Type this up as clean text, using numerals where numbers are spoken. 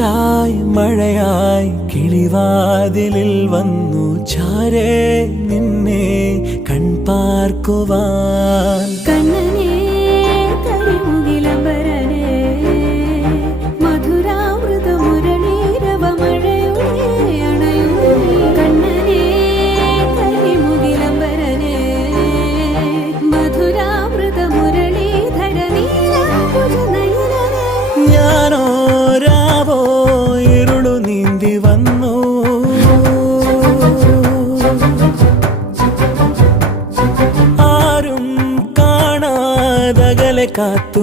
കാറ്റായി മഴയായി കിളിവാതിലിൽ വന്നു ചാരേ നിന്നെ കൺപാർക്കുവാൻ. കണ്ണനേ കരിമുകിലംബരനേ മധുരാമൃത മുരളീരവ മഴയുടെ അണയുന്നേ. കണ്ണനേ കരിമുകിലംബരനേ മധുരാമൃത മുരളീധര നീലാംബുജനയനനേ. ഞാനോ രാവോ ഇരുളു നീന്തി വന്നു, ആരും കാണാതകലെ കാത്തു